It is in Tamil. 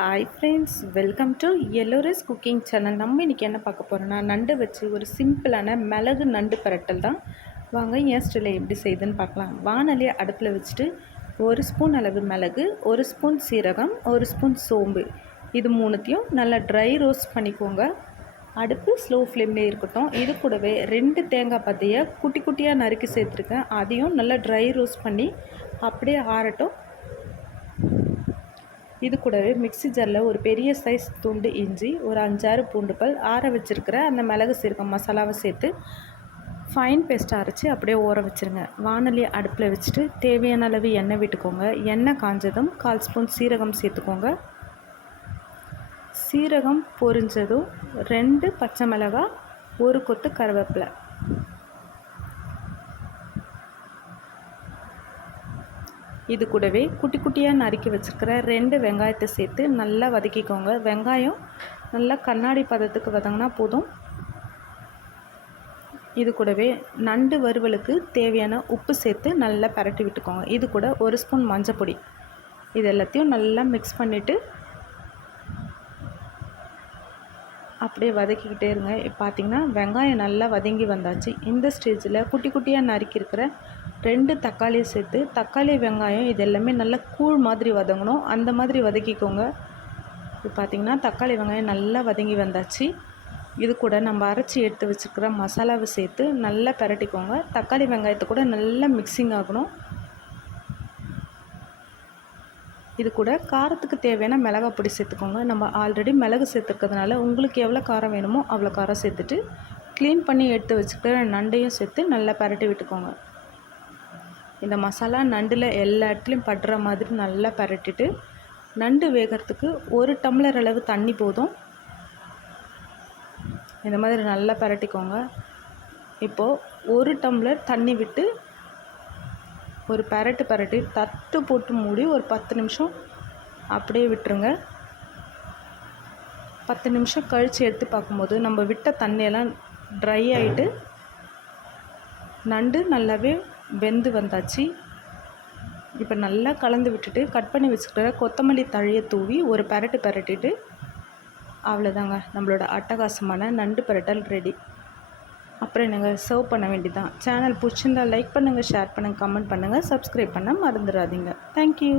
Hi friends, welcome to Ellora's cooking channel. நம்ம இன்றைக்கி என்ன பார்க்க போகிறோன்னா, நண்டு வச்சு ஒரு சிம்பிளான மிளகு நண்டு பிரட்டல் தான். வாங்க என் ஸ்டைலில் எப்படி செய்யுதுன்னு பார்க்கலாம். வானலியை அடுப்பில் வச்சுட்டு 1 ஸ்பூன் அளவு மிளகு, 1 ஸ்பூன் சீரகம், 1 ஸ்பூன் சோம்பு, இது மூணுத்தையும் நல்லா ட்ரை ரோஸ்ட் பண்ணிக்கோங்க. அடுப்பு ஸ்லோ ஃப்ளேம்லேயே இருக்கட்டும். இது கூடவே 2 தேங்காய் பத்தையை குட்டி குட்டியாக நறுக்கி சேர்த்துருக்கேன். அதையும் நல்லா ட்ரை ரோஸ்ட் பண்ணி அப்படியே ஆறட்டும். இது கூடவே மிக்ஸி ஜாரில் ஒரு பெரிய சைஸ் துண்டு இஞ்சி, ஒரு 5-6 பூண்டு பல், ஆற வச்சுருக்கிற அந்த மிளகு சீரகம் மசாலாவை சேர்த்து ஃபைன் பேஸ்ட்டாக அரைச்சி அப்படியே ஊற வச்சுருங்க. வானலியை அடுப்பில் வச்சுட்டு தேவையான அளவு எண்ணெய் விட்டுக்கோங்க. எண்ணெய் காஞ்சதும் 1/4 ஸ்பூன் சீரகம் சேர்த்துக்கோங்க. சீரகம் பொரிஞ்சதும் 2 பச்சை மிளகாய், 1 கொத்து கருவேப்பிலை, இது கூடவே குட்டி குட்டியாக நறுக்கி வச்சுருக்கிற 2 வெங்காயத்தை சேர்த்து நல்லா வதக்கிக்கோங்க. வெங்காயம் நல்லா கண்ணாடி பதத்துக்கு வதங்கினா போதும். இது கூடவே நண்டு வறுவலுக்கு தேவையான உப்பு சேர்த்து நல்லா பரட்டி விட்டுக்கோங்க. இது கூட 1 ஸ்பூன் மஞ்சள் பொடி, இது எல்லாத்தையும் நல்லா மிக்ஸ் பண்ணிவிட்டு அப்படியே வதக்கிக்கிட்டே இருங்க. பார்த்திங்கன்னா வெங்காயம் நல்லா வதங்கி வந்தாச்சு. இந்த ஸ்டேஜில் குட்டி குட்டியாக நறுக்கியிருக்கிற 2 தக்காளியை சேர்த்து தக்காளி வெங்காயம் இது எல்லாமே நல்லா கூழ் மாதிரி வதங்கணும். அந்த மாதிரி வதக்கிக்கோங்க. இப்போ பார்த்திங்கன்னா தக்காளி வெங்காயம் நல்லா வதங்கி வந்தாச்சு. இது கூட நம்ம அரைச்சி எடுத்து வச்சுருக்கிற மசாலாவை சேர்த்து நல்லா பரட்டிக்கோங்க. தக்காளி வெங்காயத்தை கூட நல்லா மிக்சிங் ஆகணும். இது கூட காரத்துக்கு தேவையான மிளகாய் பொடி சேர்த்துக்கோங்க. நம்ம ஆல்ரெடி மிளகு சேர்த்துருக்கிறதுனால உங்களுக்கு எவ்வளோ காரம் வேணுமோ அவ்வளோ காரம் சேர்த்துட்டு க்ளீன் பண்ணி எடுத்து வச்சுக்கிற நண்டையும் சேர்த்து நல்லா பரட்டி விட்டுக்கோங்க. இந்த மசாலா நண்டில் எல்லா இடத்துலையும் படுற மாதிரி நல்லா பரட்டிட்டு நண்டு வேகிறதுக்கு 1 டம்ளர் அளவு தண்ணி போதும். இந்த மாதிரி நல்லா பரட்டிக்கோங்க. இப்போது 1 டம்ளர் தண்ணி விட்டு ஒரு பரட்டி தட்டு போட்டு மூடி ஒரு 10 நிமிஷம் அப்படியே விட்டுருங்க. 10 நிமிஷம் கழித்து எடுத்து பார்க்கும்போது நம்ம விட்ட தண்ணியெல்லாம் ட்ரை ஆகிட்டு நண்டு நல்லாவே வெந்து வந்தாச்சு. இப்போ நல்லா கலந்து விட்டுட்டு கட் பண்ணி வச்சுக்கிற கொத்தமல்லி தழையை தூவி ஒரு பரட்டிட்டு அவ்வளோதாங்க, நம்மளோட அட்டகாசமான நண்டு பிரட்டல் ரெடி. அப்புறம் நீங்கள் சர்வ் பண்ண வேண்டியதான். சேனல் பிடிச்சிருந்தால் லைக் பண்ணுங்கள், ஷேர் பண்ணுங்கள், கமெண்ட் பண்ணுங்கள், சப்ஸ்கிரைப் பண்ண மறந்துடாதீங்க. தேங்க்யூ.